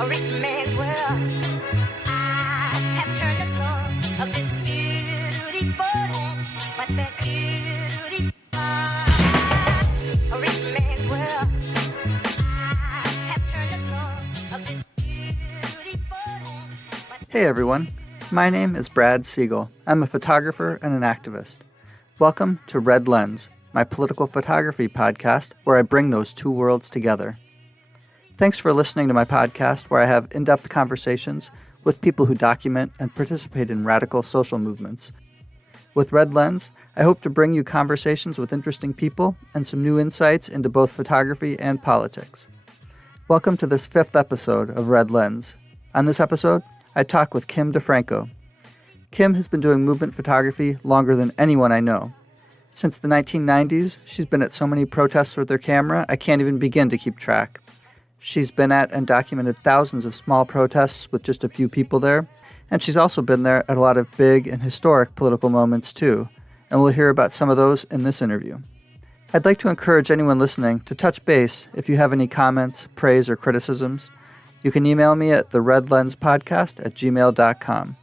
a rich man's world. I have turned the soul of this beautiful land, but that beauty a rich man's world. I have turned the soul of this beautiful land. Hey everyone, my name is Brad Siegel. I'm a photographer and an activist. Welcome to Red Lens, my political photography podcast where I bring those two worlds together. Thanks for listening to my podcast where I have in-depth conversations with people who document and participate in radical social movements. With Red Lens, I hope to bring you conversations with interesting people and some new insights into both photography and politics. Welcome to this 5th episode of Red Lens. On this episode, I talk with Kim DeFranco. Kim has been doing movement photography longer than anyone I know. Since the 1990s, she's been at so many protests with her camera, I can't even begin to keep track. She's been at and documented thousands of small protests with just a few people there, and she's also been there at a lot of big and historic political moments too, and we'll hear about some of those in this interview. I'd like to encourage anyone listening to touch base if you have any comments, praise, or criticisms. You can email me at theredlenspodcast@gmail.com.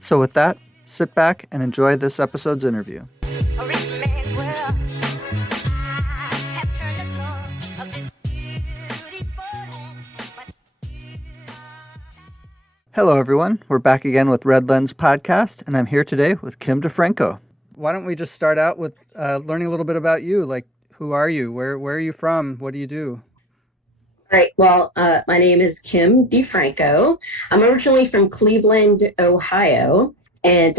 So with that, sit back and enjoy this episode's interview. A rich man's world. I have turned the soul of this beautiful land, but Hello everyone, we're back again with Red Lens Podcast, and I'm here today with Kim DeFranco. Why don't we just start out with learning a little bit about you, like who are you, where are you from, what do you do? All right. Well, my name is Kim DeFranco. I'm originally from Cleveland, Ohio, and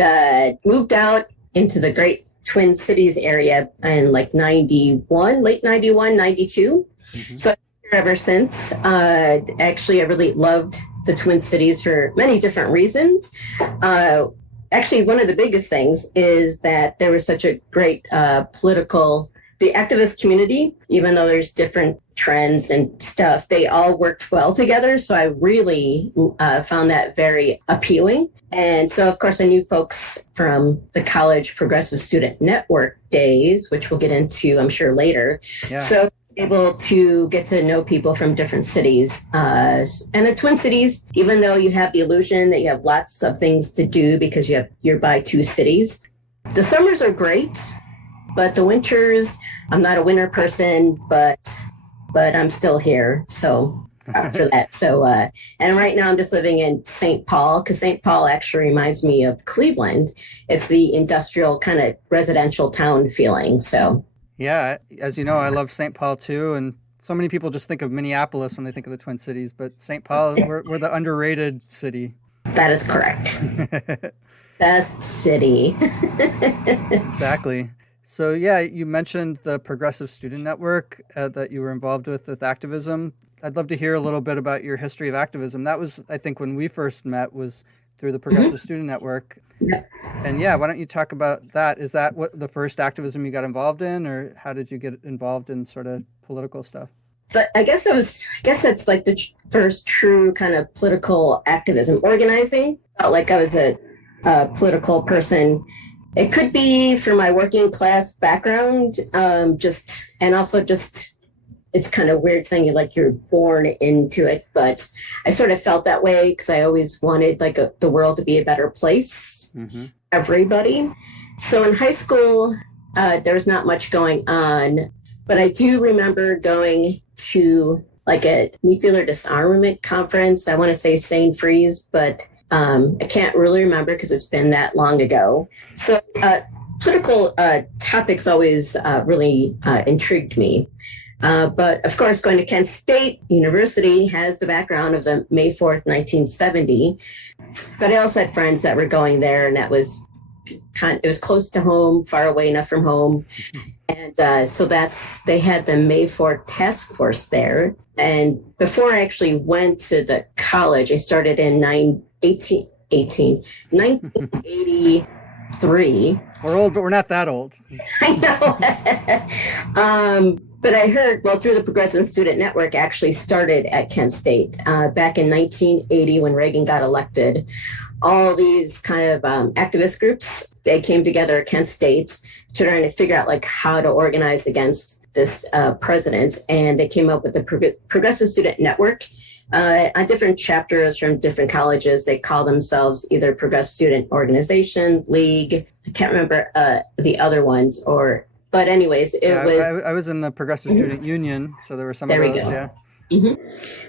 moved out into the great Twin Cities area in like 91, late 91, 92. Mm-hmm. So I've been here ever since. Actually, I really loved the Twin Cities for many different reasons. Actually, one of the biggest things is that there was such a great the activist community, even though there's different trends and stuff, they all worked well together. So I really found that very appealing. And so, of course, I knew folks from the College Progressive Student Network days, which we'll get into, I'm sure, later. Yeah. So able to get to know people from different cities. And the Twin Cities, even though you have the illusion that you have lots of things to do because you're by two cities, the summers are great. But the winters, I'm not a winter person, but I'm still here. So for that. So, and right now I'm just living in St. Paul, because St. Paul actually reminds me of Cleveland. It's the industrial kind of residential town feeling. So. Yeah, as you know, I love St. Paul too. And so many people just think of Minneapolis when they think of the Twin Cities, but St. Paul, we're the underrated city. That is correct. Best city. Exactly. So yeah, you mentioned the Progressive Student Network that you were involved with activism. I'd love to hear a little bit about your history of activism. That was, I think, when we first met was through the Progressive Student Network. Yeah. And yeah, why don't you talk about that? Is that what the first activism you got involved in, or how did you get involved in sort of political stuff? So I guess it's like the first true kind of political activism organizing. Felt like I was a political person. It could be for my working class background, it's kind of weird saying you're born into it, but I sort of felt that way because I always wanted the world to be a better place, everybody. So in high school, there's not much going on, but I do remember going to a nuclear disarmament conference. I want to say St. Freeze, but I can't really remember because it's been that long ago. So political topics always really intrigued me. But of course, going to Kent State University has the background of the May 4th, 1970. But I also had friends that were going there, and it was close to home, far away enough from home. And so they had the May 4th task force there. And before I actually went to the college, I started in 1983. We're old, but we're not that old. I know. But I heard, through the Progressive Student Network actually started at Kent State back in 1980 when Reagan got elected. All these kind of activist groups, they came together at Kent State trying to figure out how to organize against this president. And they came up with the Progressive Student Network. on different chapters from different colleges. They call themselves either Progressive Student Organization, League. I can't remember the other ones, but anyways, I was in the Progressive Student Union, so there were some of those. Yeah.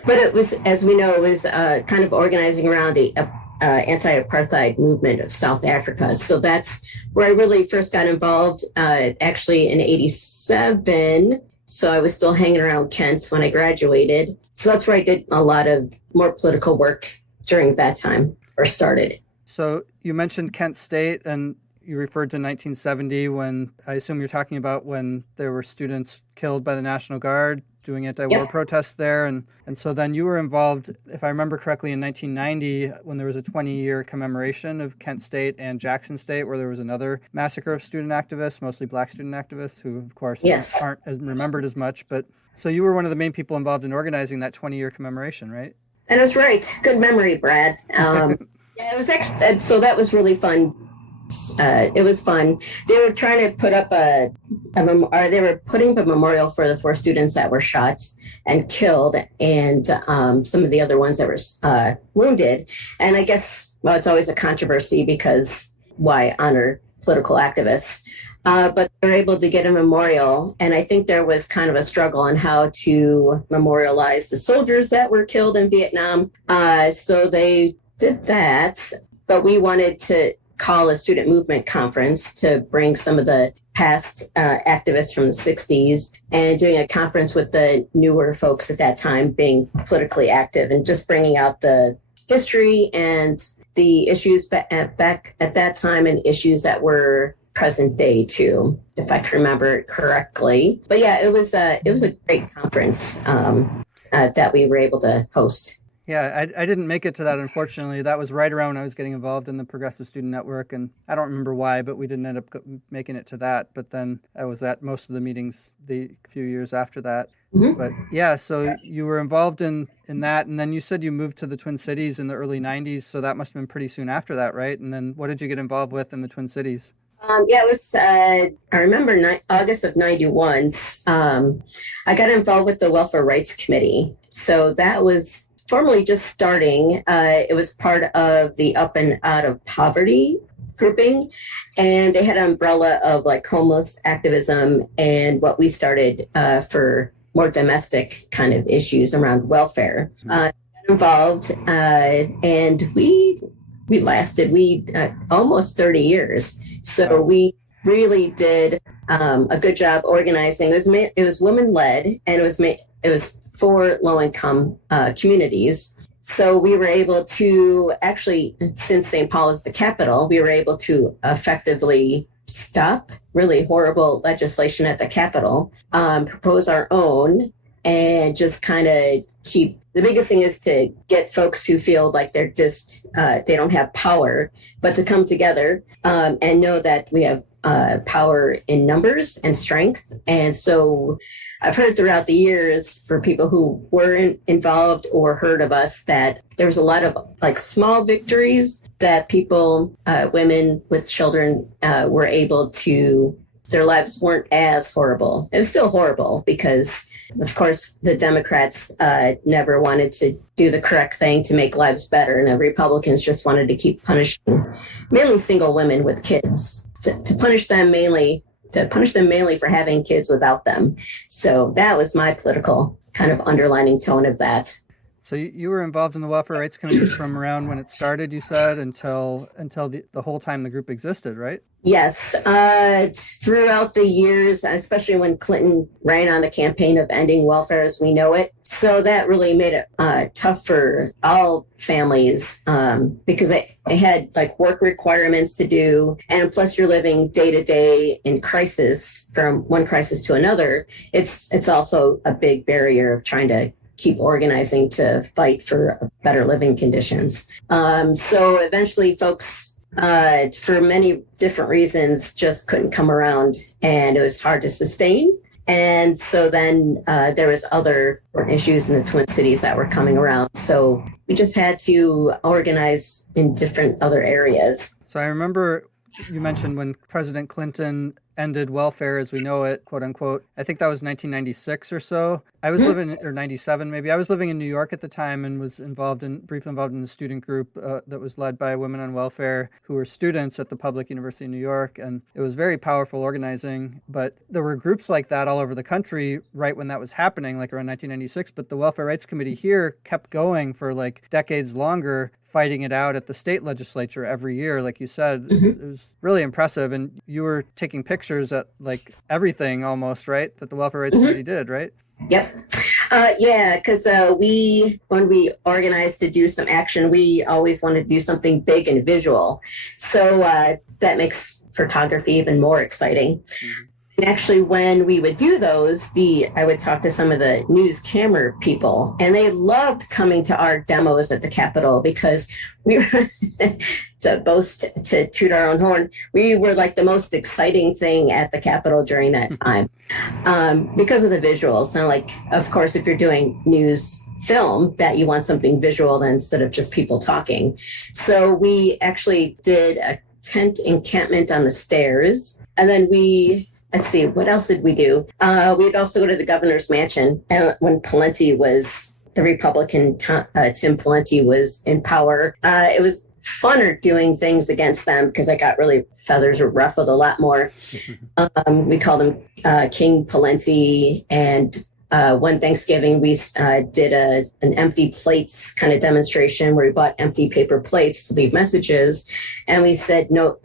But it was, as we know, it was kind of organizing around the anti-apartheid movement of South Africa. So that's where I really first got involved, actually in '87. So I was still hanging around Kent when I graduated. So that's where I did a lot of more political work during that time, or started. So you mentioned Kent State, and you referred to 1970, when I assume you're talking about when there were students killed by the National Guard doing anti-war protests there. And so then you were involved, if I remember correctly, in 1990, when there was a 20-year commemoration of Kent State and Jackson State, where there was another massacre of student activists, mostly Black student activists, who, of course, aren't as remembered as much. But so you were one of the main people involved in organizing that 20-year commemoration, right? That is right. Good memory, Brad. Yeah, it was actually, so that was really fun. It was fun. They were trying to put up they were putting up a memorial for the 4 students that were shot and killed, and some of the other ones that were wounded. And I guess, well, it's always a controversy, because why honor political activists? But they were able to get a memorial, and I think there was kind of a struggle on how to memorialize the soldiers that were killed in Vietnam. So they did that, but we wanted to call a student movement conference to bring some of the past activists from the 60s, and doing a conference with the newer folks at that time being politically active, and just bringing out the history and the issues back at that time, and issues that were present day too, if I can remember it correctly. But yeah, it was a great conference that we were able to host. Yeah, I didn't make it to that, unfortunately. That was right around when I was getting involved in the Progressive Student Network, and I don't remember why, but we didn't end up making it to that. But then I was at most of the meetings the few years after that. Mm-hmm. But yeah, so you were involved in that, and then you said you moved to the Twin Cities in the early 90s, so that must have been pretty soon after that, right? And then what did you get involved with in the Twin Cities? Yeah, it was, I remember August of 91. I got involved with the Welfare Rights Committee. So that was formally just starting. It was part of the Up and Out of Poverty grouping, and they had an umbrella of like homeless activism and what we started for more domestic kind of issues around welfare. Got involved, and we lasted almost 30 years. So we really did a good job organizing. It was women led, and it was for low-income communities. So we were able to actually, since St. Paul is the capital, we were able to effectively stop really horrible legislation at the Capitol, propose our own, and just kind of keep, the biggest thing is to get folks who feel like they're just, they don't have power, but to come together and know that we have power in numbers and strength. And so I've heard throughout the years, for people who weren't involved or heard of us, that there was a lot of like small victories that people, women with children, were able to, their lives weren't as horrible. It was still horrible because, of course, the Democrats never wanted to do the correct thing to make lives better, and the Republicans just wanted to keep punishing mainly single women with kids, to punish them mainly for having kids without them. So that was my political kind of underlining tone of that. So you were involved in the Welfare Rights Committee from around when it started, you said, until the whole time the group existed, right? Yes. Throughout the years, especially when Clinton ran on the campaign of ending welfare as we know it. So that really made it tough for all families because they had like work requirements to do. And plus you're living day to day in crisis, from one crisis to another. It's also a big barrier of trying to keep organizing to fight for better living conditions. So eventually folks, for many different reasons, just couldn't come around, and it was hard to sustain. And so then there was other issues in the Twin Cities that were coming around. So we just had to organize in different other areas. So I remember you mentioned when President Clinton ended welfare as we know it, quote unquote. I think that was 1996 or so. I was living, or 97 maybe. I was living in New York at the time and was briefly involved in the student group that was led by women on welfare who were students at the Public University of New York. And it was very powerful organizing. But there were groups like that all over the country right when that was happening, like around 1996. But the Welfare Rights Committee here kept going for like decades longer, fighting it out at the state legislature every year. Like you said, it was really impressive. And you were taking pictures at like everything almost, right? That the Welfare Rights Committee did, right? Yep. Yeah, because when we organized to do some action, we always wanted to do something big and visual. So that makes photography even more exciting. And actually, when we would do those, I would talk to some of the news camera people, and they loved coming to our demos at the Capitol because we were, to toot our own horn, we were like the most exciting thing at the Capitol during that time because of the visuals. And like, of course, if you're doing news film, that you want something visual instead of just people talking. So we actually did a tent encampment on the stairs, and then let's see, what else did we do? We'd also go to the governor's mansion when Pawlenty was the Republican, Tim Pawlenty was in power. It was funner doing things against them because feathers were ruffled a lot more. We called him King Pawlenty. And one Thanksgiving, we did an empty plates kind of demonstration where we bought empty paper plates to leave messages. And we said, no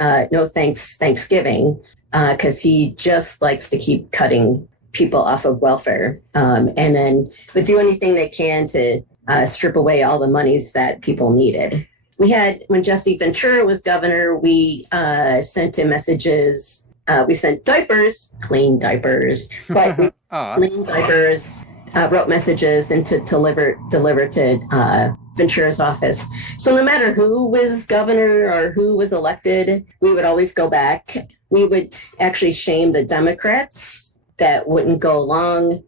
thanks, Thanksgiving. Because he just likes to keep cutting people off of welfare, and then would do anything they can to strip away all the monies that people needed. When Jesse Ventura was governor, we sent him messages. We sent diapers, clean diapers, but clean diapers, wrote messages and to deliver to Ventura's office. So no matter who was governor or who was elected, we would always go back. We would actually shame the Democrats that wouldn't go along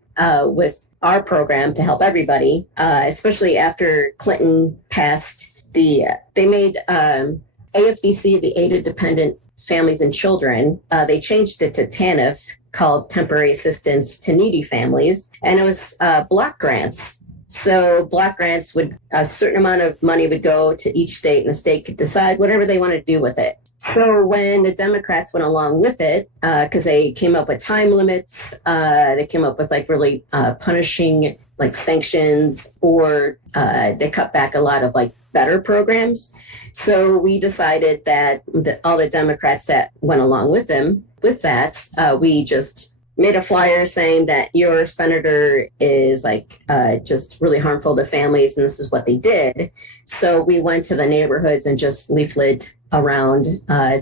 with our program to help everybody, especially after Clinton passed they made AFDC, the Aid of Dependent Families and Children. They changed it to TANF, called Temporary Assistance to Needy Families, and it was block grants. So block grants a certain amount of money would go to each state, and the state could decide whatever they wanted to do with it. So when the Democrats went along with it, because they came up with time limits, they came up with like really punishing like sanctions, or they cut back a lot of like better programs. So we decided that all the Democrats that went along with that, we just made a flyer saying that your senator is like just really harmful to families, and this is what they did. So we went to the neighborhoods and just leafleted around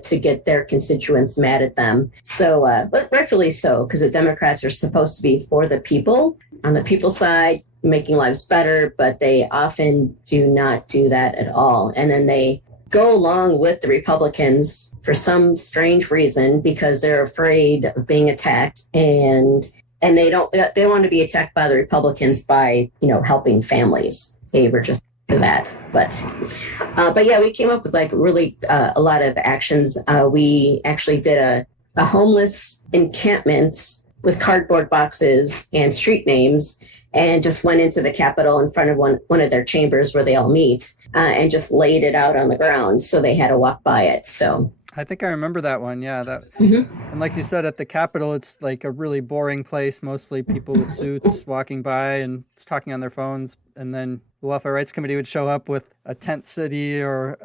to get their constituents mad at them. So, but rightfully so, because the Democrats are supposed to be for the people, on the people's side, making lives better, but they often do not do that at all. And then they go along with the Republicans for some strange reason because they're afraid of being attacked, and they want to be attacked by the Republicans by helping families. They were just that, but yeah, we came up with like really a lot of actions. We actually did a homeless encampment with cardboard boxes and street names, and just went into the Capitol in front of one of their chambers where they all meet, and just laid it out on the ground so they had to walk by it. So I think I remember that one. Yeah, And like you said, at the Capitol, it's like a really boring place, mostly people with suits walking by and talking on their phones. And then the Welfare Rights Committee would show up with a tent city, or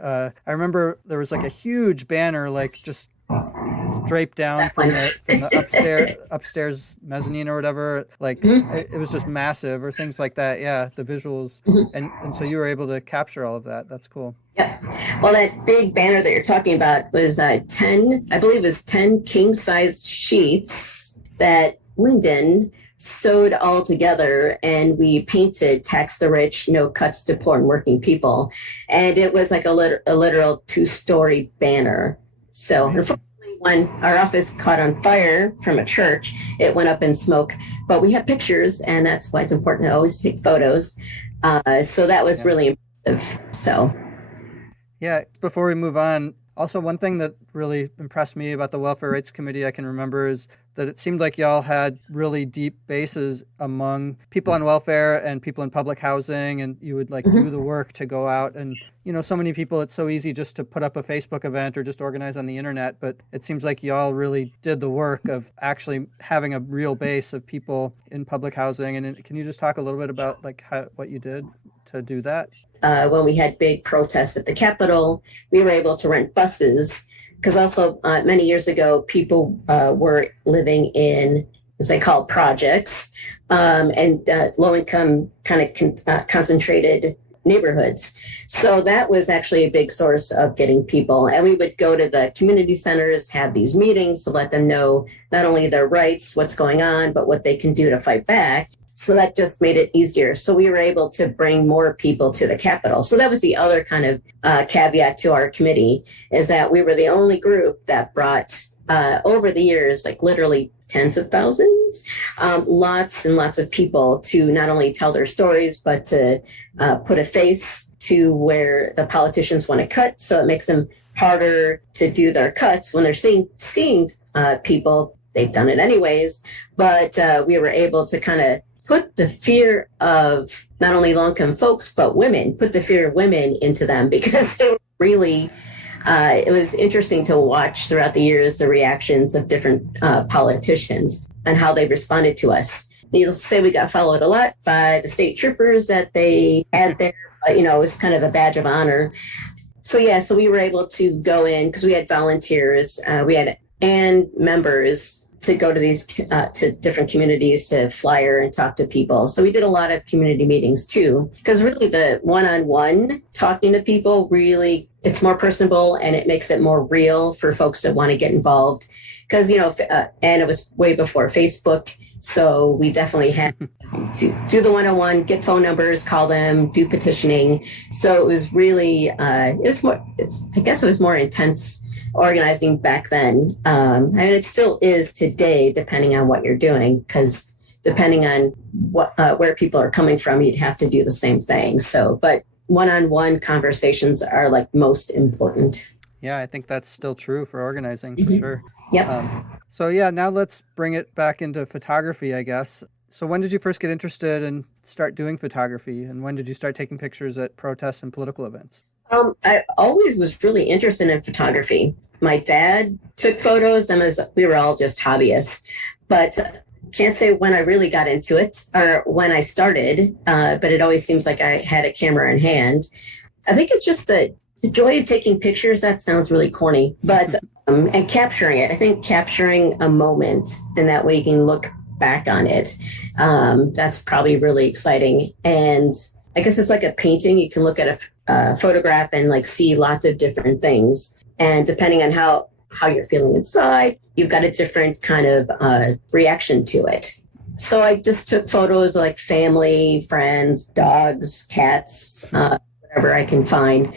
I remember there was like a huge banner, like just draped down from the upstairs mezzanine or whatever. Like it was just massive, or things like that. Yeah, the visuals. And so you were able to capture all of that. That's cool. Yeah. Well, that big banner that you're talking about was 10 king-size sheets that Lyndon sewed all together, and we painted "Tax the Rich, No Cuts to Poor and Working People," and it was like a literal 2-story banner. So unfortunately, when our office caught on fire from a church, it went up in smoke. But we have pictures, and that's why it's important to always take photos. So that was really impressive. So. Yeah, before we move on, Also, one thing that really impressed me about the Welfare Rights Committee I can remember is that it seemed like y'all had really deep bases among people on welfare and people in public housing, and you would like do the work to go out and, so many people, it's so easy just to put up a Facebook event or just organize on the internet, but it seems like y'all really did the work of actually having a real base of people in public housing. And can you just talk a little bit about like what you did to do that? When we had big protests at the Capitol, we were able to rent buses because also many years ago, people were living in, as they call projects, and low-income kind of concentrated neighborhoods. So that was actually a big source of getting people. And we would go to the community centers, have these meetings to let them know not only their rights, what's going on, but what they can do to fight back. So that just made it easier. So we were able to bring more people to the Capitol. So that was the other kind of caveat to our committee, is that we were the only group that brought over the years, like literally tens of thousands, lots and lots of people to not only tell their stories, but to put a face to where the politicians want to cut. So it makes them harder to do their cuts when they're seeing people. They've done it anyways, but we were able to kind of put the fear of not only low-income folks, but women, put the fear of women into them, because they were really, it was interesting to watch throughout the years the reactions of different politicians and how they responded to us. Needless to say, we got followed a lot by the state troopers that they had there, but, it was kind of a badge of honor. So we were able to go in because we had volunteers, and members to go to these to different communities to flyer and talk to people. So we did a lot of community meetings too, because really the one-on-one talking to people, really, it's more personable and it makes it more real for folks that want to get involved. Because, and it was way before Facebook. So we definitely had to do the one-on-one, get phone numbers, call them, do petitioning. So it was really, I guess it was more intense organizing back then. And it still is today, depending on what you're doing, because depending on what where people are coming from, you'd have to do the same thing. So, but one-on-one conversations are like most important. Yeah, I think that's still true for organizing, for sure. Yep. Now let's bring it back into photography, I guess. So when did you first get interested and start doing photography? And when did you start taking pictures at protests and political events? I always was really interested in photography. My dad took photos, and we were all just hobbyists. But can't say when I really got into it or when I started, but it always seems like I had a camera in hand. I think it's just the joy of taking pictures. That sounds really corny, but and capturing it. I think capturing a moment, and that way you can look back on it. That's probably really exciting. And I guess it's like a painting. You can look at a photograph and like see lots of different things. And depending on how you're feeling inside, you've got a different kind of reaction to it. So I just took photos of like family, friends, dogs, cats, whatever I can find.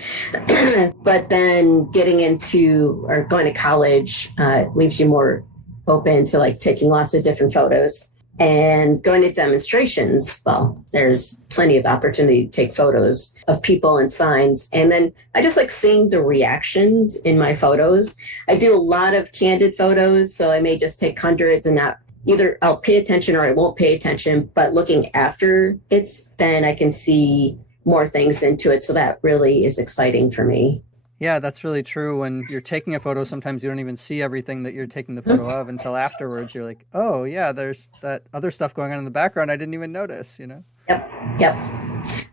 But then getting into or going to college leaves you more open to like taking lots of different photos. And going to demonstrations, well, there's plenty of opportunity to take photos of people and signs. And then I just like seeing the reactions in my photos. I do a lot of candid photos, so I may just take hundreds and not either I'll pay attention or I won't pay attention. But looking after it, then I can see more things into it. So that really is exciting for me. Yeah, that's really true. When you're taking a photo, sometimes you don't even see everything that you're taking the photo of until afterwards. You're like, oh, yeah, there's that other stuff going on in the background I didn't even notice, Yep.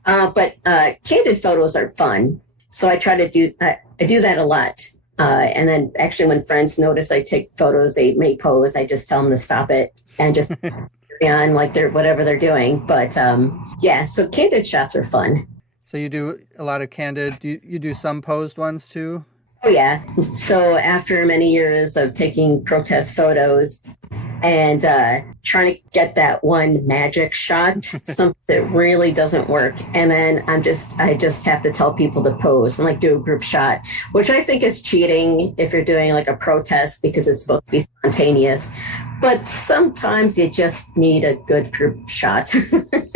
But candid photos are fun. So I try to do that a lot. And then actually when friends notice I take photos, they may pose. I just tell them to stop it and just carry on like whatever they're doing. But so candid shots are fun. So you do a lot of candid. Do you do some posed ones too? Oh, yeah. So after many years of taking protest photos and trying to get that one magic shot, something that really doesn't work. And then I just have to tell people to pose and like do a group shot, which I think is cheating if you're doing like a protest because it's supposed to be spontaneous. But sometimes you just need a good group shot.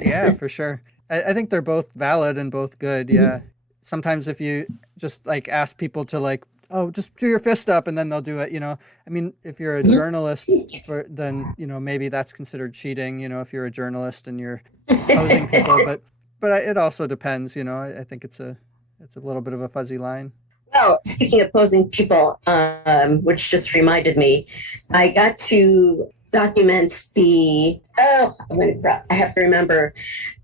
Yeah, for sure. I think they're both valid and both good. Yeah. Sometimes if you just like ask people to like oh, just do your fist up, and then they'll do it. I mean, if you're a journalist, then maybe that's considered cheating. If you're a journalist and you're posing people, but it also depends. I think it's a little bit of a fuzzy line. Well, speaking of posing people, which just reminded me, I got to document I have to remember,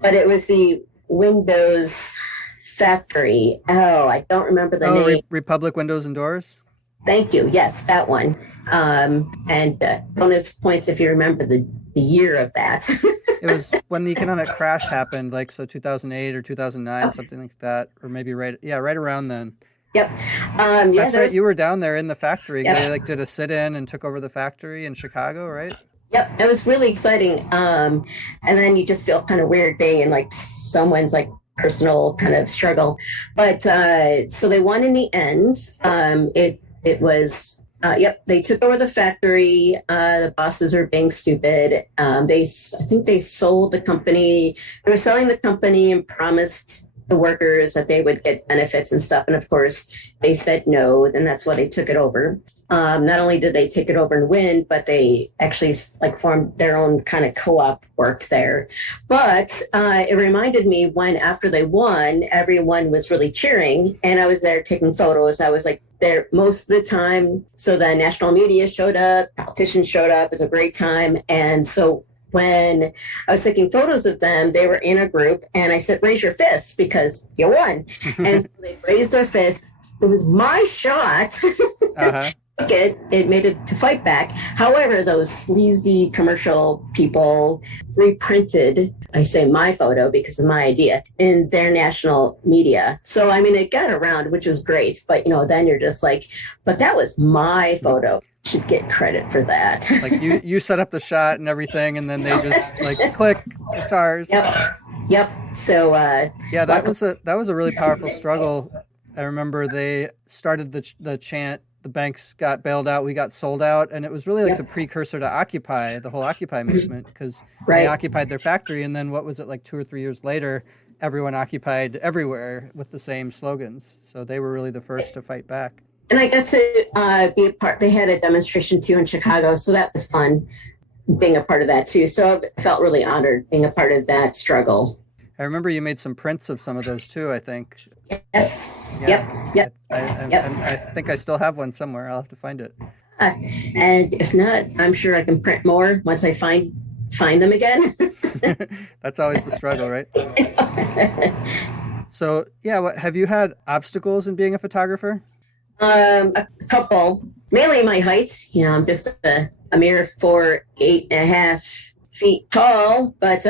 but it was the Windows factory. Oh, I don't remember the name. Republic Windows and Doors? Thank you. Yes, that one. And bonus points if you remember the year of that. It was when the economic crash happened, 2008 or 2009, something like that, or maybe right around then. Yep. That's right. You were down there in the factory. Yep. They did a sit-in and took over the factory in Chicago, right? Yep. It was really exciting. And then you just feel kind of weird being in someone's personal kind of struggle. But so they won in the end. It was they took over the factory. The bosses are being stupid. I think they sold the company. They were selling the company and promised the workers that they would get benefits and stuff. And of course, they said no, and that's why they took it over. Not only did they take it over and win, but they actually formed their own kind of co-op work there. But it reminded me when after they won, everyone was really cheering, and I was there taking photos. I was there most of the time. So the national media showed up, politicians showed up. It was a great time. And so when I was taking photos of them, they were in a group, and I said, raise your fists because you won. And so they raised their fists. It was my shot. Uh-huh. It made it to Fightback. However, those sleazy commercial people reprinted, I say my photo because of my idea, in their national media. So, I mean, it got around, which is great. But, then you're just but that was my photo. Should get credit for that. You set up the shot and everything, and then they just click, it's ours. Yep. So that was a really powerful struggle. I remember they started the chant, the banks got bailed out, we got sold out, and it was really the precursor to Occupy, the whole Occupy movement, because they occupied their factory, and then what was it, 2 or 3 years later, everyone occupied everywhere with the same slogans. So they were really the first to fight back. And I got to be a part. They had a demonstration too in Chicago, so that was fun being a part of that too. So I felt really honored being a part of that struggle. I remember you made some prints of some of those too, I think. Yes. Yeah. Yep. I think I still have one somewhere. I'll have to find it. And if not, I'm sure I can print more once I find them again. That's always the struggle, right? So, have you had obstacles in being a photographer? A couple, mainly my height. I'm just a mere 8.5 feet tall, but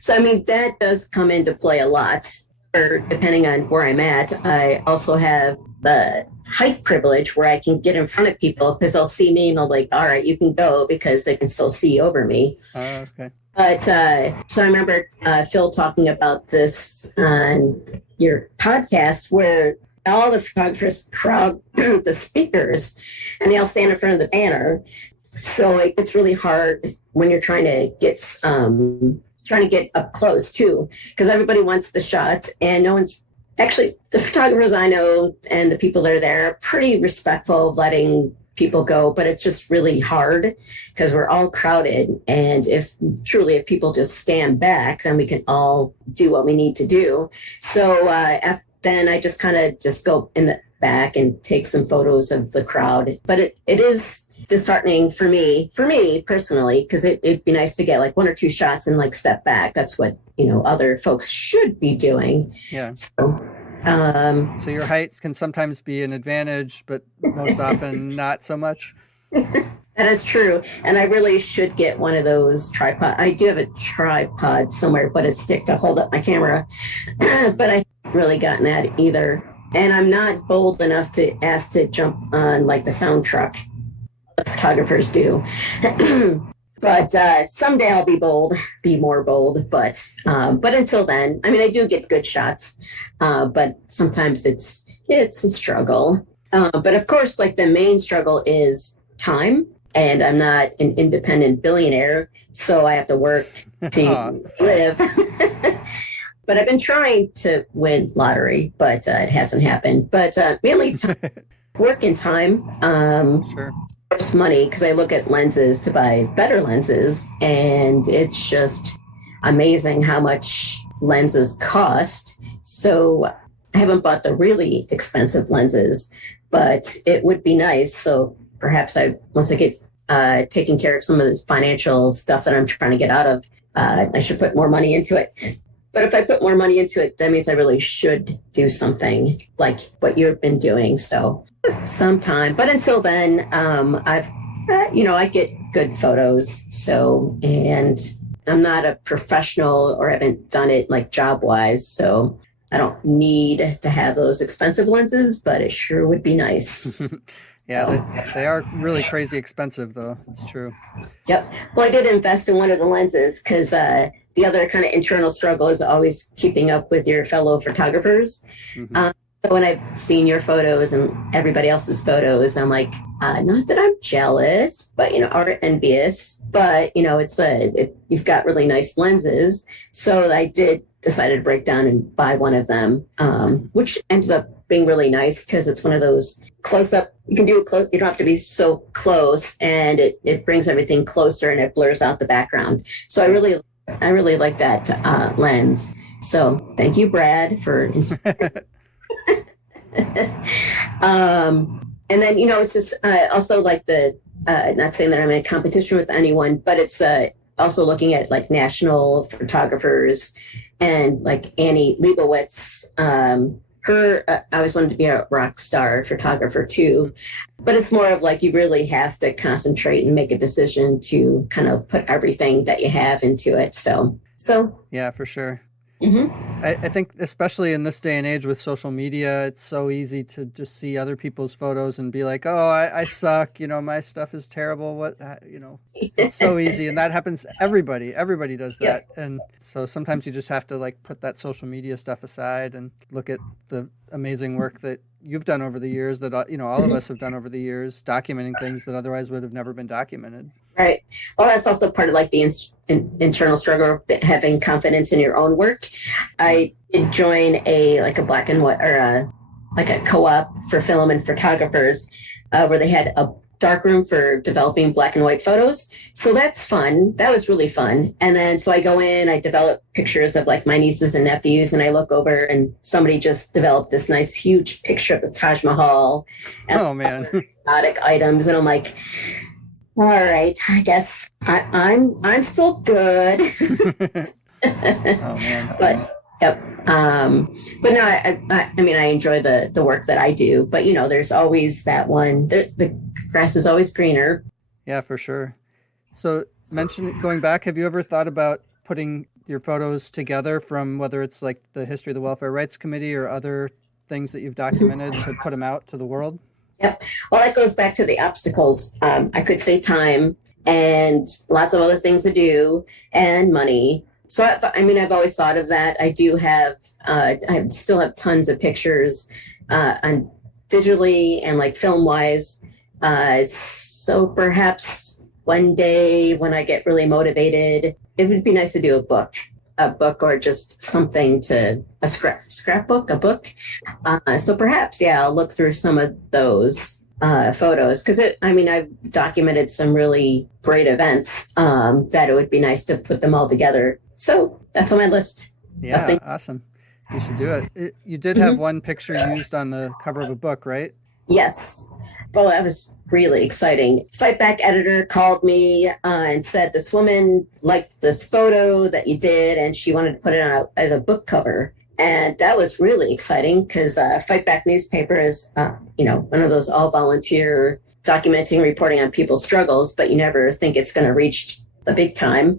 so I mean that does come into play a lot. Or depending on where I'm at, I also have the height privilege where I can get in front of people because they'll see me and they'll all right, you can go because they can still see over me. Okay. But so I remember Phil talking about this on your podcast where all the photographers crowd the speakers and they all stand in front of the banner. So it's really hard when you're trying to get up close too, because everybody wants the shots and no one's actually, the photographers I know and the people that are there are pretty respectful of letting people go, but it's just really hard because we're all crowded. And if people just stand back, then we can all do what we need to do. So then I just kind of just go in the back and take some photos of the crowd. But it is disheartening for me personally, because it'd be nice to get 1 or 2 shots and step back. That's what, other folks should be doing. Yeah. So your height can sometimes be an advantage, but most often not so much. That is true. And I really should get one of those tripod. I do have a tripod somewhere, but a stick to hold up my camera. But I haven't really gotten that either. And I'm not bold enough to ask to jump on the sound truck. The photographers do. But someday I'll be more bold. But until then, I mean, I do get good shots. But sometimes it's a struggle. But of course, the main struggle is time. And I'm not an independent billionaire, so I have to work to live. But I've been trying to win lottery, but it hasn't happened. But mainly time. work and time. Sure. Course, money, because I look at lenses to buy better lenses, and it's just amazing how much lenses cost. So I haven't bought the really expensive lenses, but it would be nice. So perhaps once I get taking care of some of the financial stuff that I'm trying to get out of, I should put more money into it. But if I put more money into it, that means I really should do something like what you've been doing. So sometime, but until then, I get good photos. So, and I'm not a professional or haven't done it like job wise. So I don't need to have those expensive lenses, but it sure would be nice. Yeah, they are really crazy expensive, though. It's true. Yep. Well, I did invest in one of the lenses because the other kind of internal struggle is always keeping up with your fellow photographers. Mm-hmm. So when I've seen your photos and everybody else's photos, I'm like, not that I'm jealous, but, or envious, but, you've got really nice lenses. So I did decide to break down and buy one of them, which ends up being really nice because it's one of those close up. You can do it close. You don't have to be so close, and it brings everything closer and it blurs out the background. So I really like that lens. So thank you, Brad, for and then, it's just also like not saying that I'm in competition with anyone, but it's also looking at like national photographers and like Annie Leibovitz. I always wanted to be a rock star photographer too, but it's more of like you really have to concentrate and make a decision to kind of put everything that you have into it. So yeah, for sure. Mm-hmm. I think especially in this day and age with social media, it's so easy to just see other people's photos and be like, oh, I suck. My stuff is terrible. It's so easy. And that happens. Everybody does that. Yeah. And so sometimes you just have to like put that social media stuff aside and look at the amazing work that you've done over the years that, all of us have done over the years, documenting things that otherwise would have never been documented. Right. Well, that's also part of like the internal struggle of having confidence in your own work. I did join a black and white or a co-op for film and photographers where they had a darkroom for developing black and white photos. So that's fun. That was really fun. And then so I go in, I develop pictures of like my nieces and nephews, and I look over and somebody just developed this nice huge picture of the Taj Mahal and oh man, exotic items, and I'm like, all right, I guess I'm still good. Oh man. But yep. But no, I mean, I enjoy the work that I do, but there's always that one, the grass is always greener. Yeah, for sure. So going back, have you ever thought about putting your photos together from whether it's like the history of the Welfare Rights Committee or other things that you've documented to put them out to the world? Yep. Well, that goes back to the obstacles. I could say time and lots of other things to do and money. So, I've always thought of that. I do have, I still have tons of pictures on digitally and like film wise. So perhaps one day when I get really motivated, it would be nice to do a book or just something a scrapbook, a book. So perhaps, I'll look through some of those photos because I've documented some really great events that it would be nice to put them all together. So that's on my list. Yeah, awesome. You should do it. You did have one picture used on the cover of a book, right? Yes. Well, that was really exciting. Fightback editor called me and said this woman liked this photo that you did, and she wanted to put it on as a book cover. And that was really exciting because Fightback newspaper is, one of those all volunteer documenting, reporting on people's struggles, but you never think it's going to reach the big time.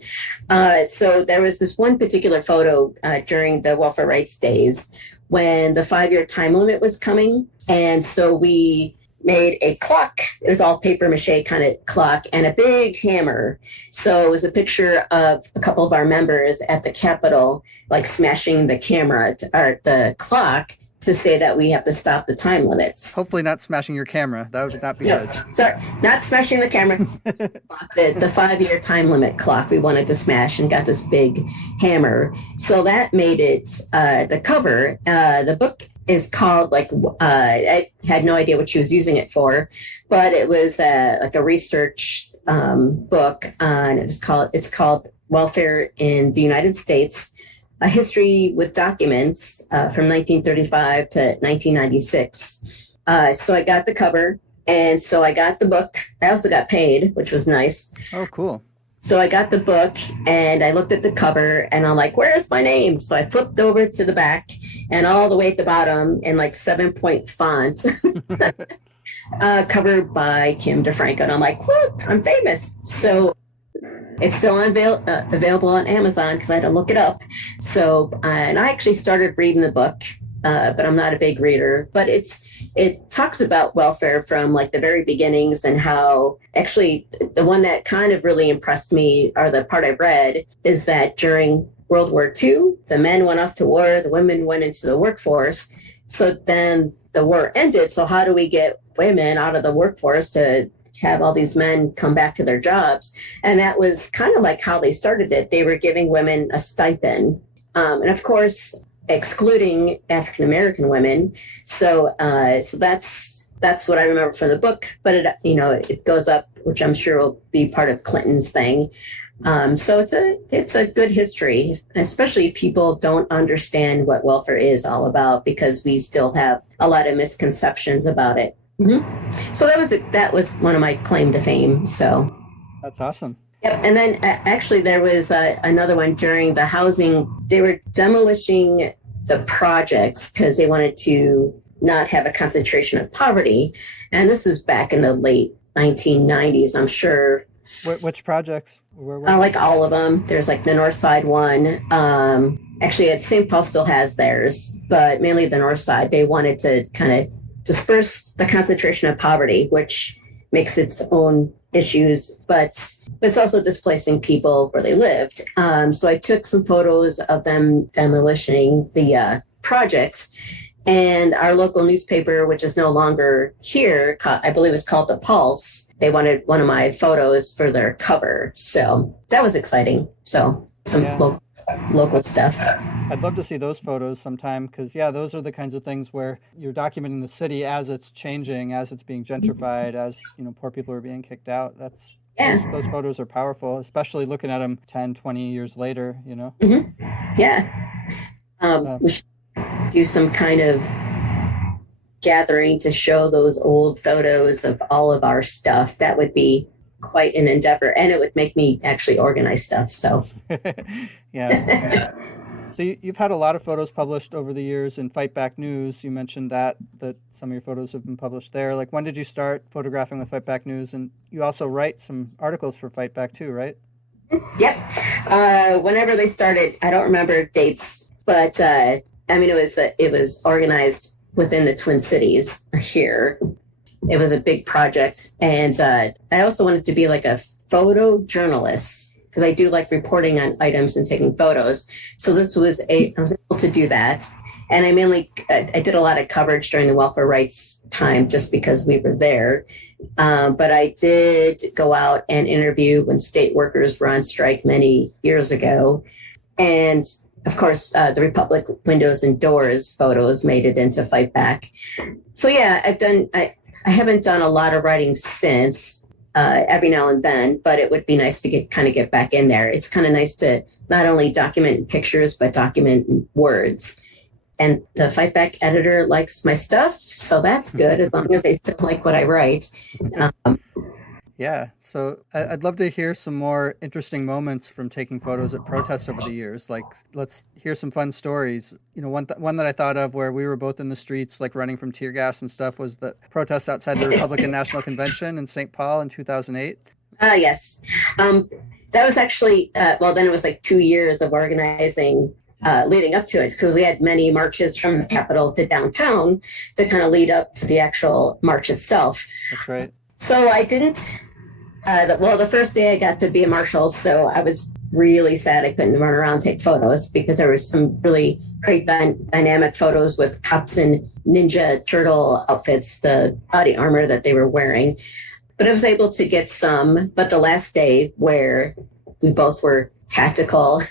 So there was this one particular photo during the welfare rights days when the 5-year time limit was coming. And so we made a clock. It was all paper mache kind of clock and a big hammer. So it was a picture of a couple of our members at the Capitol, like smashing the camera or the clock to say that we have to stop the time limits. Hopefully not smashing your camera. That would not be good. Sorry, not smashing the camera. the 5-year time limit clock we wanted to smash and got this big hammer. So that made it the cover. The book is called I had no idea what she was using it for, but it was like a research book on it's called Welfare in the United States, a history with documents from 1935 to 1996. So I got the cover, and so I got the book. I also got paid, which was nice. Oh, cool. So I got the book and I looked at the cover and I'm like, where's my name? So I flipped over to the back, and all the way at the bottom in like 7-point font, covered by Kim DeFranco. And I'm like, look, I'm famous. So it's still available on Amazon because I had to look it up. So, and I actually started reading the book, but I'm not a big reader. But it talks about welfare from like the very beginnings, and how actually the one that kind of really impressed me, or the part I read, is that during World War II, the men went off to war, the women went into the workforce. So then the war ended. So how do we get women out of the workforce to have all these men come back to their jobs? And that was kind of like how they started it. They were giving women a stipend. And of course, excluding African-American women. So that's what I remember from the book, but it goes up, which I'm sure will be part of Clinton's thing. So it's a good history, especially if people don't understand what welfare is all about, because we still have a lot of misconceptions about it. Mm-hmm. So that was one of my claim to fame. So that's awesome. Yep. And then actually there was another one during the housing. They were demolishing the projects because they wanted to not have a concentration of poverty. And this was back in the late 1990s, I'm sure. Which projects? Like all of them. There's like the North Side one. Actually, St. Paul still has theirs, but mainly the North Side. They wanted to kind of disperse the concentration of poverty, which makes its own issues, but it's also displacing people where they lived. So I took some photos of them demolishing the projects, and our local newspaper, which is no longer here, I believe it's called The Pulse, they wanted one of my photos for their cover. So that was exciting. So some local stuff. I'd love to see those photos sometime, because those are the kinds of things where you're documenting the city as it's changing, as it's being gentrified, as poor people are being kicked out. Those photos are powerful, especially looking at them 10, 20 years later, Mm-hmm. Yeah. We should do some kind of gathering to show those old photos of all of our stuff. That would be quite an endeavor, and it would make me actually organize stuff. So yeah. So you've had a lot of photos published over the years in Fightback News. You mentioned that some of your photos have been published there. Like, when did you start photographing with Fightback News? And you also write some articles for Fightback too, right? Yep. Whenever they started, I don't remember dates, but it was organized within the Twin Cities here. It was a big project, and I also wanted to be like a photojournalist, because I do like reporting on items and taking photos. So I was able to do that. And I did a lot of coverage during the welfare rights time just because we were there. But I did go out and interview when state workers were on strike many years ago. And of course, the Republic windows and doors photos made it into Fightback. So yeah, I haven't done a lot of writing since. Every now and then, but it would be nice to get back in there. It's kind of nice to not only document pictures, but document words. And the Fightback editor likes my stuff, so that's good, as long as they still like what I write. Yeah, so I'd love to hear some more interesting moments from taking photos at protests over the years. Like, let's hear some fun stories. One that I thought of where we were both in the streets, like running from tear gas and stuff, was the protests outside the Republican National Convention in St. Paul in 2008. Yes. That was actually, then it was like 2 years of organizing leading up to it, because we had many marches from the Capitol to downtown to kind of lead up to the actual march itself. That's right. So I didn't... the first day I got to be a marshal, so I was really sad I couldn't run around and take photos, because there was some really great dynamic photos with cops in Ninja Turtle outfits, the body armor that they were wearing. But I was able to get some. But the last day, where we both were tactical,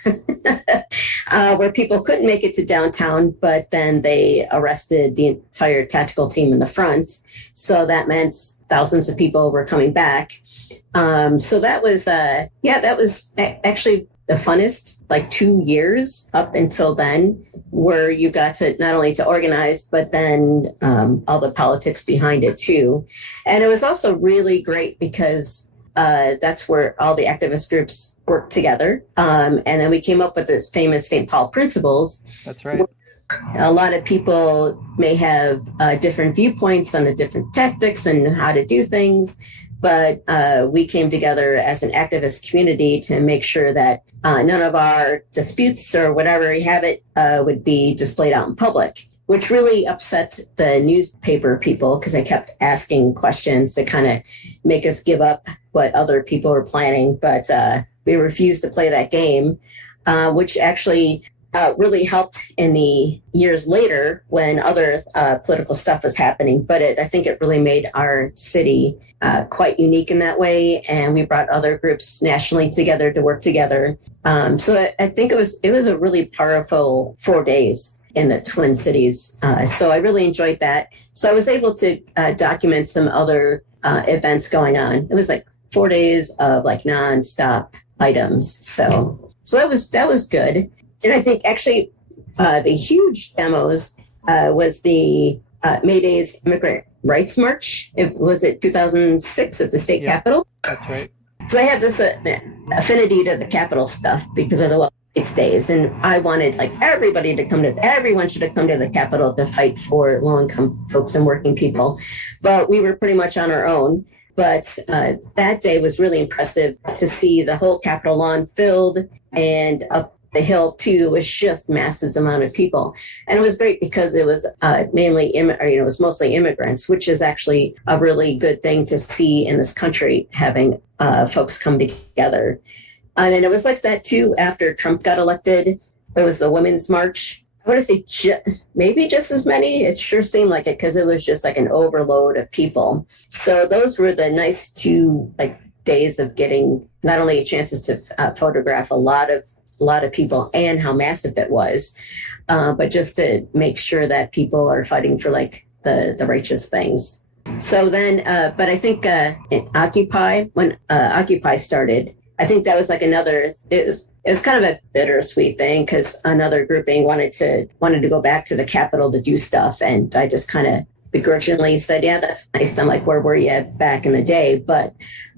where people couldn't make it to downtown, but then they arrested the entire tactical team in the front. So that meant thousands of people were coming back. So that was, that was actually the funnest, like 2 years up until then, where you got to not only to organize, but then all the politics behind it too. And it was also really great because that's where all the activist groups worked together. And then we came up with this famous St. Paul principles. That's right. A lot of people may have different viewpoints on the different tactics and how to do things. But we came together as an activist community to make sure that none of our disputes or whatever you have it would be displayed out in public, which really upset the newspaper people because they kept asking questions to kind of make us give up what other people were planning. But we refused to play that game, which actually really helped in the years later when other political stuff was happening. But I think it really made our city quite unique in that way. And we brought other groups nationally together to work together. So I think it was a really powerful 4 days in the Twin Cities. So I really enjoyed that. So I was able to document some other events going on. It was like 4 days of like nonstop items. So that was good. And I think actually the huge demos was the May Day's Immigrant Rights March. It was at 2006 at the state capitol. That's right. So I have this affinity to the Capitol stuff because of the Rights Days. And I wanted like everyone should have come to the Capitol to fight for low-income folks and working people. But we were pretty much on our own. But that day was really impressive to see the whole Capitol lawn filled, and up the hill too was just massive amount of people. And it was great because it was it was mostly immigrants, which is actually a really good thing to see in this country, having folks come together. And then it was like that too after Trump got elected. It was the Women's March. I want to say maybe just as many. It sure seemed like it because it was just like an overload of people. So those were the nice 2 days of getting not only chances to photograph a lot of people and how massive it was, but just to make sure that people are fighting for the righteous things. So then, but I think in Occupy, when Occupy started, I think that was it was kind of a bittersweet thing because another grouping wanted to go back to the Capitol to do stuff. And I just kind of begrudgingly said, yeah, that's nice. I'm like, where were you back in the day? But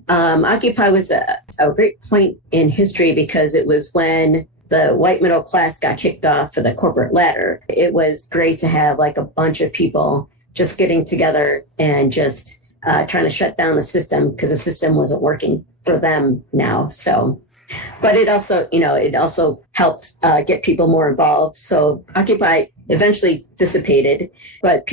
Occupy was a great point in history because it was when the white middle class got kicked off of the corporate ladder. It was great to have a bunch of people just getting together and just trying to shut down the system because the system wasn't working for them now. So, but it also helped get people more involved. So Occupy eventually dissipated, but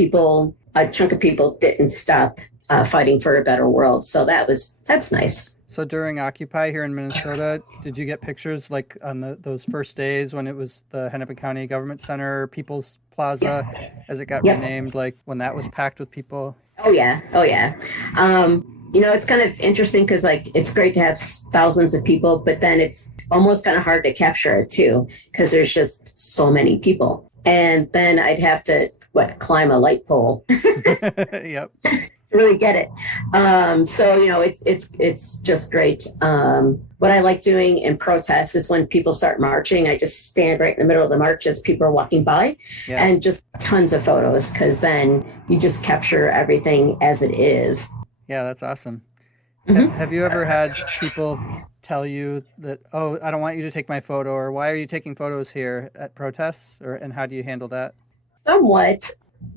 a chunk of people didn't stop fighting for a better world. So that's nice. So during Occupy here in Minnesota, did you get pictures on those first days when it was the Hennepin County Government Center, People's Plaza, as it got renamed, when that was packed with people? Oh yeah. It's kind of interesting because it's great to have thousands of people, but then it's almost kind of hard to capture it too because there's just so many people. And then I'd have to climb a light pole. Yep. Really get it. It's just great. What I like doing in protests is when people start marching, I just stand right in the middle of the march as people are walking by and just tons of photos because then you just capture everything as it is. Yeah, that's awesome. Mm-hmm. Have you ever had people tell you that, oh, I don't want you to take my photo, or why are you taking photos here at protests, and how do you handle that? Somewhat,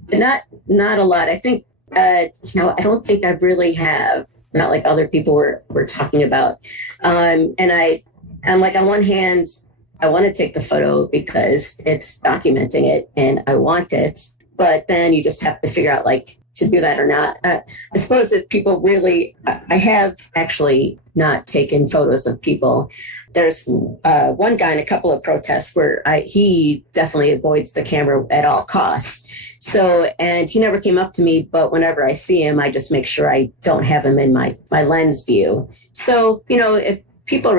not a lot. I think I don't think I really have, not like other people were talking about. And I'm on one hand, I want to take the photo because it's documenting it and I want it. But then you just have to figure out to do that or not. I suppose if people really, I have actually not taken photos of people. There's one guy in a couple of protests where he definitely avoids the camera at all costs. So, and he never came up to me, but whenever I see him, I just make sure I don't have him in my lens view. So, if people,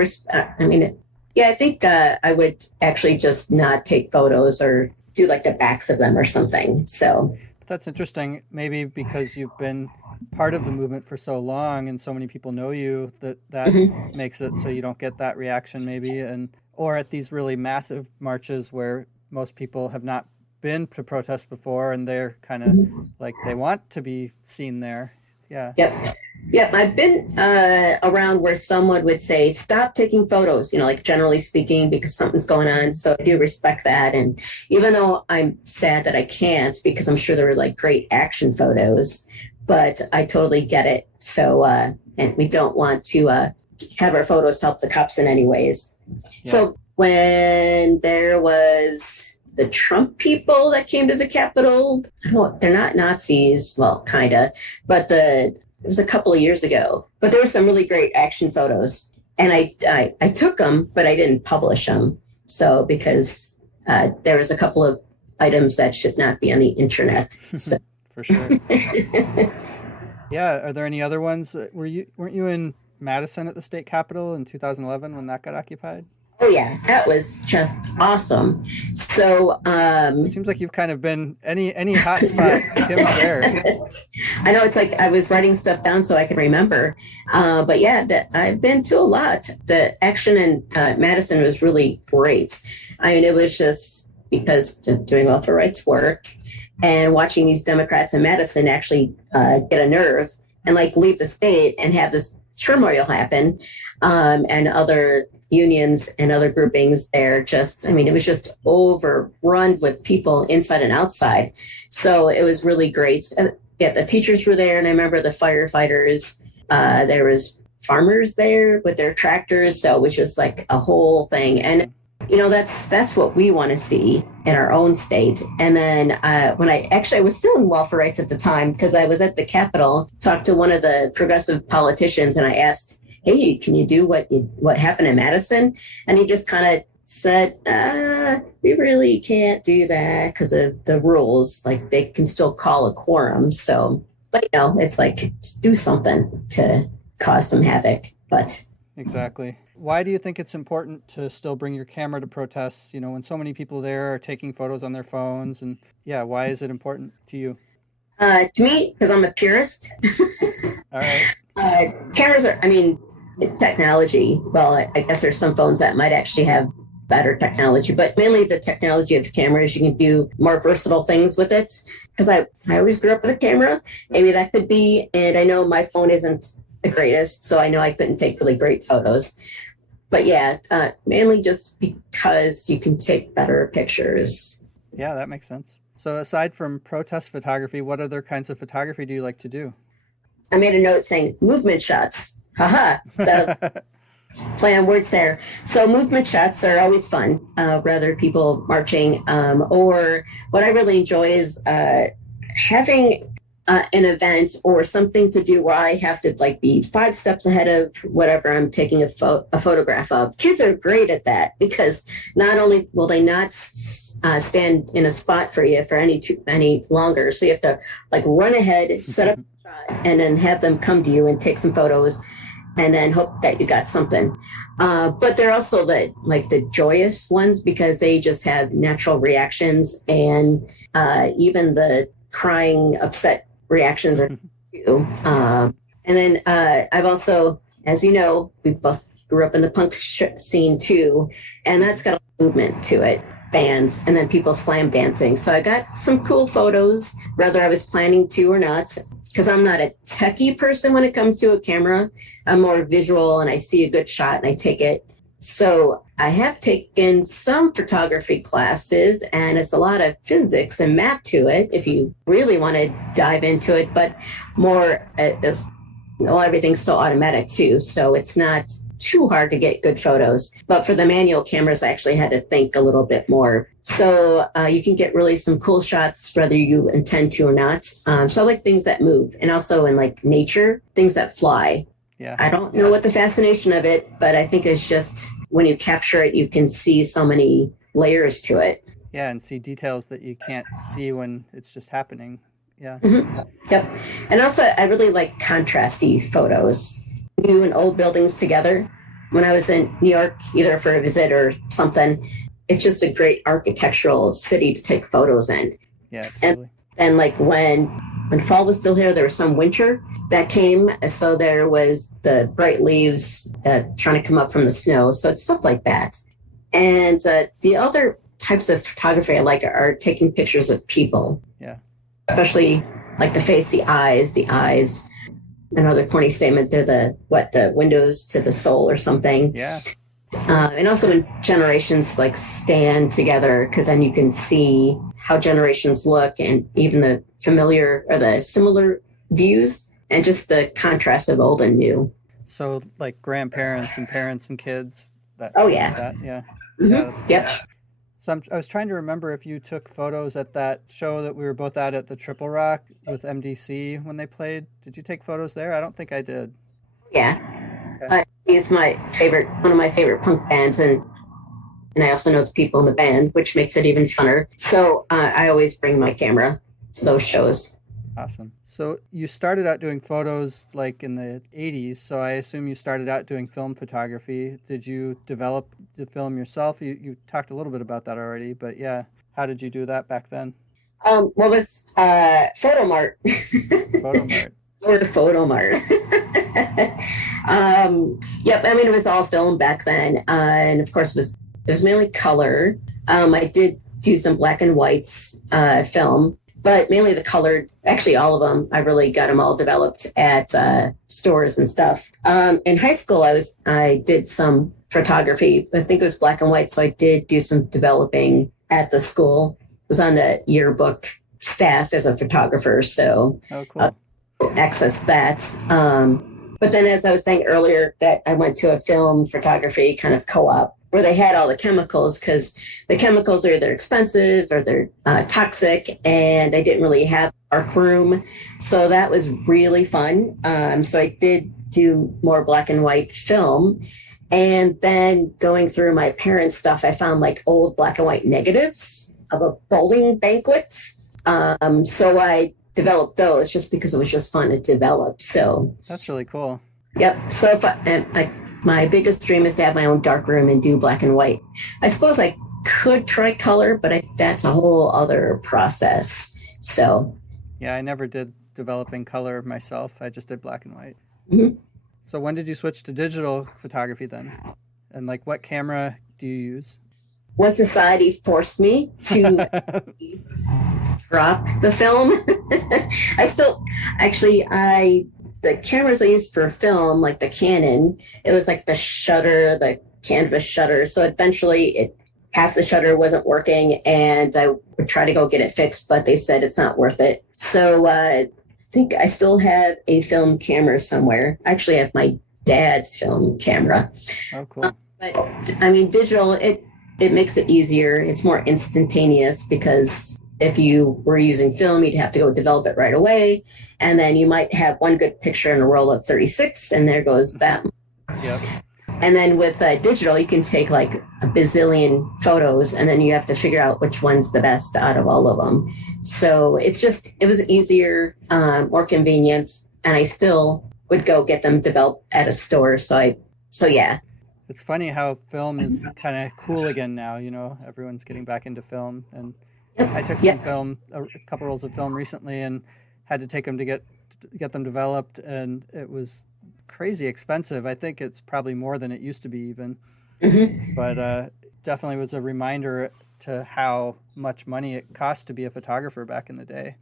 Yeah, I think I would actually just not take photos or do like the backs of them or something. So, That's interesting. Maybe because you've been part of the movement for so long and so many people know you that mhm. makes it so you don't get that reaction maybe, and or at these really massive marches where most people have not been to protest before and they're kind of like they want to be seen there. Yeah. Yep. Yep. I've been around where someone would say, stop taking photos, like generally speaking, because something's going on. So I do respect that. And even though I'm sad that I can't, because I'm sure there were like great action photos, but I totally get it. So, and we don't want to have our photos help the cops in any ways. Yeah. So when there was the Trump people that came to the Capitol, they're not Nazis, well, kind of, but it was a couple of years ago. But there were some really great action photos, and I took them, but I didn't publish them. So because there was a couple of items that should not be on the internet. So. For sure. Yeah. Are there any other ones? Weren't you in Madison at the state capitol in 2011 when that got occupied? Oh yeah, that was just awesome. So it seems like you've kind of been any hot spot, Kim's there. I know, it's like I was writing stuff down so I can remember. But yeah, I've been to a lot. The action in Madison was really great. I mean, it was just because doing welfare rights work and watching these Democrats in Madison actually get a nerve and like leave the state and have this turmoil happen, and other unions and other groupings there it was just overrun with people inside and outside. So it was really great. And yeah, the teachers were there, and I remember the firefighters, there was farmers there with their tractors. So it was just like a whole thing. And that's what we want to see in our own state. And then when I was still in welfare rights at the time, because I was at the Capitol, talked to one of the progressive politicians, and I asked, hey, can you do what happened in Madison? And he just kind of said, we really can't do that because of the rules. Like, they can still call a quorum. So, but it's like, just do something to cause some havoc. But exactly. Why do you think it's important to still bring your camera to protests, when so many people there are taking photos on their phones? And yeah, why is it important to you? To me, because I'm a purist. All right. Cameras are, technology. Well, I guess there's some phones that might actually have better technology, but mainly the technology of cameras, you can do more versatile things with it. Because I always grew up with a camera. Maybe that could be, and I know my phone isn't the greatest, so I know I couldn't take really great photos. But yeah, mainly just because you can take better pictures. Yeah, that makes sense. So aside from protest photography, what other kinds of photography do you like to do? I made a note saying movement shots. Haha. So play on words there. So movement shots are always fun, rather people marching. Or what I really enjoy is having an event or something to do where I have to be 5 steps ahead of whatever I'm taking a photograph of. Kids are great at that because not only will they not stand in a spot for you for any longer, so you have to run ahead, set up a shot, and then have them come to you and take some photos, and then hope that you got something. But they're also the joyous ones because they just have natural reactions, and even the crying, upset reactions are too. And then I've also, as you know, we both grew up in the punk scene too, and that's got a movement to it. Bands, and then people slam dancing. So I got some cool photos, whether I was planning to or not, because I'm not a techie person when it comes to a camera. I'm more visual, and I see a good shot and I take it. So I have taken some photography classes, and it's a lot of physics and math to it if you really want to dive into it, but more everything's so automatic too. So it's not too hard to get good photos. But for the manual cameras, I actually had to think a little bit more. So you can get really some cool shots, whether you intend to or not. So I like things that move, and also in nature, things that fly. Yeah. I don't know what the fascination of it, but I think it's just when you capture it, you can see so many layers to it. Yeah, and see details that you can't see when it's just happening. Yeah. Mm-hmm. Yep. And also, I really like contrasty photos. New and old buildings together. when I was in New York, either for a visit or something. It's just a great architectural city to take photos in. Yeah, totally. And like when fall was still here, there was some winter that came. So there was the bright leaves trying to come up from the snow. So it's stuff like that. And the other types of photography I like are taking pictures of people. Yeah. Especially like the face, the eyes. Another corny statement, they're the windows to the soul or something. Yeah. And also when generations like stand together, because then you can see how generations look and even the familiar or the similar views and just the contrast of old and new. So like grandparents and parents and kids. Oh, yeah. Yeah. Mm-hmm. Yeah, that's yep. Cool. So I was trying to remember if you took photos at that show that we were both at the Triple Rock with MDC when they played. Did you take photos there? I don't think I did. Yeah. Okay. He's one of my favorite punk bands, and I also know the people in the band, which makes it even funner. So I always bring my camera to those shows. Awesome. So you started out doing photos like in the 80s, so I assume you started out doing film photography. Did you develop the film yourself? You talked a little bit about that already, but yeah, how did you do that back then? What was Photomart? Photomart. Or Photomart. Yep, I mean, it was all film back then. And of course, it was mainly color. I did do some black and whites film, but mainly the colored, actually all of them, I really got them all developed at stores and stuff. In high school, I did some photography. I think it was black and white, so I did do some developing at the school. I was on the yearbook staff as a photographer, so cool. Access that. But then, as I was saying earlier, that I went to a film photography kind of co-op where they had all the chemicals, because the chemicals are either expensive or they're toxic, and they didn't really have dark room. So that was really fun. So I did do more black and white film. And then going through my parents' stuff, I found like old black and white negatives of a bowling banquet. So I developed those just because it was just fun to develop. So that's really cool. Yep. So my biggest dream is to have my own dark room and do black and white. I suppose I could try color, but that's a whole other process. So yeah, I never did developing color myself. I just did black and white. Mm-hmm. So when did you switch to digital photography then? And like what camera do you use? When society forced me to drop the film, the cameras I used for film, like the Canon, it was like the shutter, the canvas shutter. So eventually half the shutter wasn't working, and I would try to go get it fixed, but they said it's not worth it. So I think I still have a film camera somewhere. I actually have my dad's film camera. Oh, cool. But I mean, digital, it makes it easier. It's more instantaneous, because if you were using film, you'd have to go develop it right away. And then you might have one good picture in a roll of 36, and there goes that. Yep. And then with digital, you can take like a bazillion photos, and then you have to figure out which one's the best out of all of them. So it was easier, more convenient, and I still would go get them developed at a store. So yeah. It's funny how film is kind of cool again now. You know, everyone's getting back into film, and I took some film, a couple rolls of film recently, and had to take them to get them developed, and it was crazy expensive. I think it's probably more than it used to be even. Mm-hmm. But definitely was a reminder to how much money it cost to be a photographer back in the day.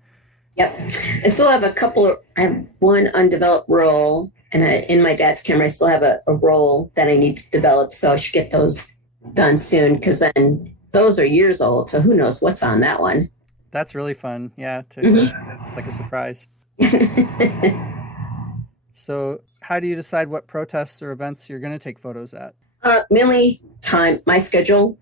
Yep. I still have I have one undeveloped roll, and in my dad's camera, I still have a roll that I need to develop. So I should get those done soon, because then those are years old. So who knows what's on that one. That's really fun. Yeah. Mm-hmm. It's like a surprise. So how do you decide what protests or events you're going to take photos at? Mainly my schedule.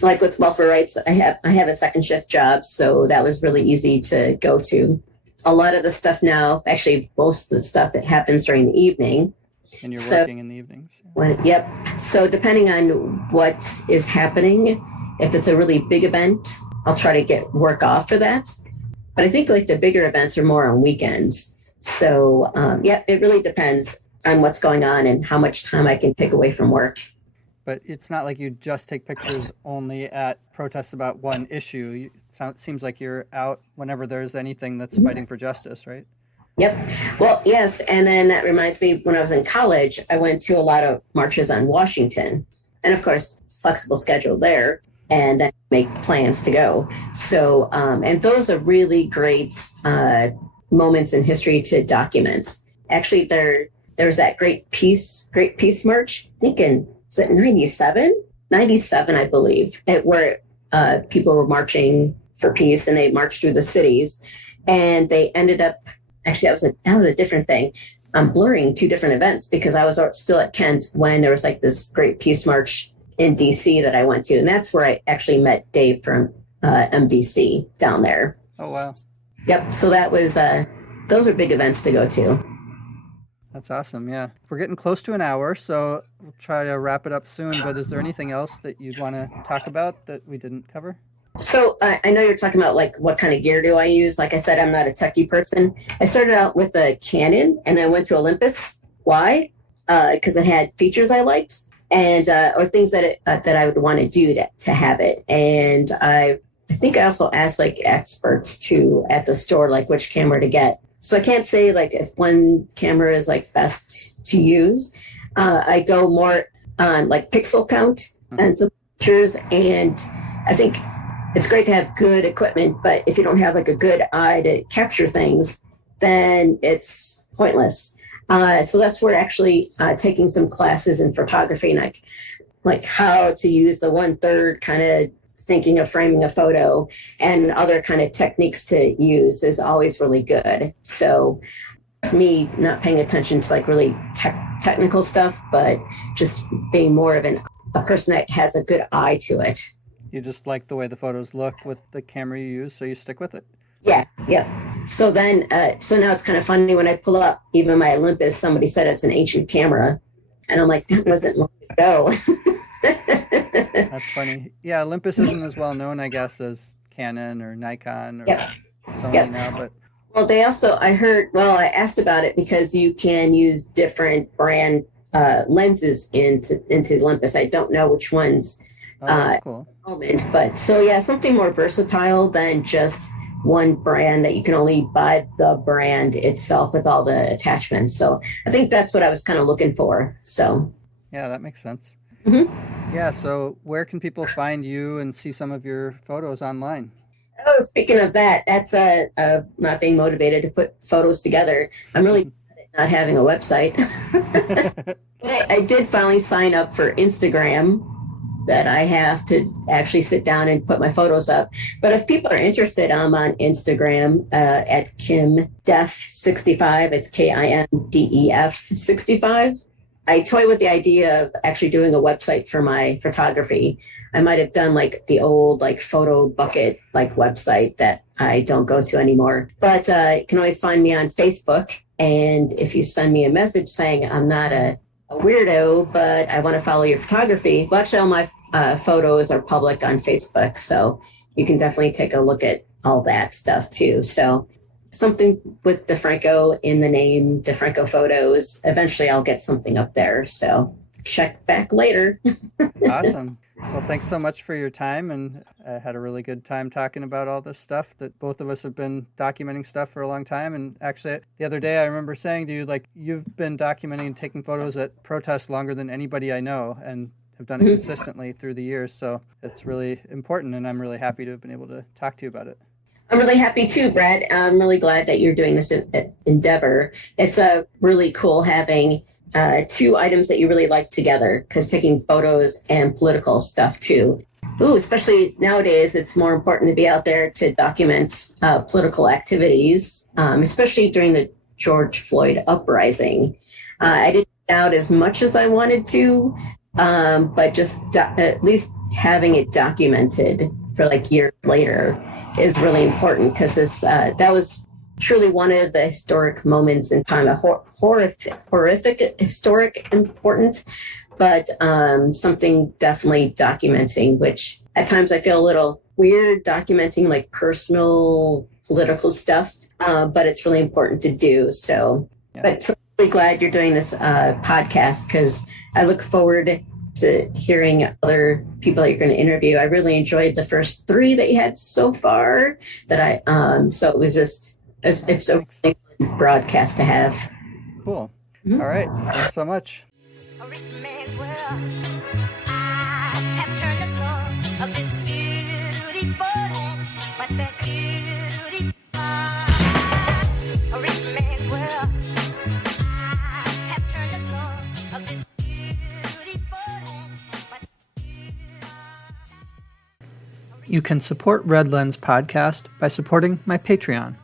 Like with welfare rights, I have a second shift job, so that was really easy to go to. A lot of the stuff now, actually most of the stuff, it happens during the evening. And you're working in the evenings. Yep. So depending on what is happening, if it's a really big event, I'll try to get work off for that. But I think like the bigger events are more on weekends. So it really depends. on what's going on and how much time I can take away from work. But it's not like you just take pictures only at protests about one issue. It seems like you're out whenever there's anything that's fighting for justice, right? Yep. Well, yes. And then that reminds me, when I was in college, I went to a lot of marches on Washington. And of course, flexible schedule there, and then make plans to go. So, and those are really great moments in history to document. Actually, there's that great peace march, I think was it 97? 97, I believe, where people were marching for peace, and they marched through the cities, and they ended up, actually, that was a different thing. I'm blurring two different events because I was still at Kent when there was like this great peace march in DC that I went to. And that's where I actually met Dave from MDC down there. Oh, wow. Yep. So that was, those are big events to go to. That's awesome. Yeah. We're getting close to an hour, so we'll try to wrap it up soon. But is there anything else that you'd want to talk about that we didn't cover? So I know you're talking about like what kind of gear do I use? Like I said, I'm not a techie person. I started out with a Canon and then went to Olympus. Why? Because it had features I liked and or things that I would want to do to have it. And I think I also asked like experts too at the store, like which camera to get. So I can't say like if one camera is like best to use. I go more on like pixel count and some pictures. And I think it's great to have good equipment, but if you don't have like a good eye to capture things, then it's pointless. So that's where actually taking some classes in photography and like how to use the 1/3 kind of thinking of framing a photo and other kind of techniques to use is always really good. So it's me not paying attention to like really technical stuff, but just being more of a person that has a good eye to it. You just like the way the photos look with the camera you use, so you stick with it. Yeah. So then, so now it's kind of funny when I pull up even my Olympus, somebody said it's an ancient camera. And I'm like, that wasn't long ago. That's funny. Yeah, Olympus isn't as well known, I guess, as Canon or Nikon or Sony now. But well, they also, I asked about it because you can use different brand lenses into Olympus. I don't know which ones. Oh, that's cool. Moment, but so yeah, something more versatile than just one brand that you can only buy the brand itself with all the attachments. So I think that's what I was kind of looking for. So yeah, that makes sense. Mm-hmm. Yeah. So where can people find you and see some of your photos online? Oh, speaking of that, that's not being motivated to put photos together. I'm really not having a website. I did finally sign up for Instagram. That I have to actually sit down and put my photos up. But if people are interested, I'm on Instagram at Kim Def65. It's KIMDEF 65. I toy with the idea of actually doing a website for my photography. I might have done like the old like photo bucket like website that I don't go to anymore. But you can always find me on Facebook. And if you send me a message saying I'm not a weirdo, but I want to follow your photography. Well, actually, all my photos are public on Facebook, so you can definitely take a look at all that stuff too. So something with DeFranco in the name, DeFranco Photos. Eventually, I'll get something up there. So check back later. Awesome. Well, thanks so much for your time, and I had a really good time talking about all this stuff that both of us have been documenting stuff for a long time. And actually, the other day I remember saying to you, like, you've been documenting and taking photos at protests longer than anybody I know and have done it consistently through the years. So it's really important, and I'm really happy to have been able to talk to you about it. I'm really happy too, Brad. I'm really glad that you're doing this endeavor. It's really cool having two items that you really like together, because taking photos and political stuff too. Ooh, especially nowadays, it's more important to be out there to document political activities, especially during the George Floyd uprising. I didn't doubt as much as I wanted to, but just at least having it documented for like years later is really important, because that was truly one of the historic moments in time, a horrific historic importance, but something definitely documenting, which at times I feel a little weird documenting like personal political stuff, but it's really important to do. So, yeah. But really glad you're doing this podcast because I look forward to hearing other people that you're going to interview. I really enjoyed the first 3 that you had so far. So it was just it's a really good broadcast to have. Cool. Mhm. All right. Thanks so much. A rich man's world. I have turned the soul of this beautiful land, but that beauty a rich man's world. I have turned the soul of this beautiful land, but You can support Red Lens Podcast by supporting my Patreon.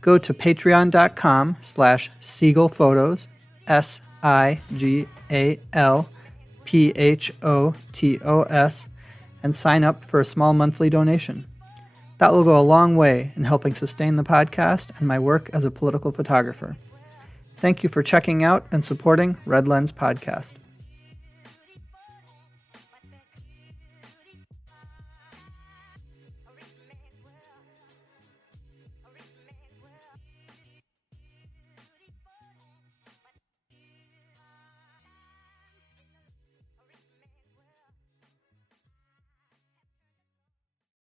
Go to patreon.com/SiegelPhotos, SIGALPHOTOS, and sign up for a small monthly donation. That will go a long way in helping sustain the podcast and my work as a political photographer. Thank you for checking out and supporting Red Lens Podcast.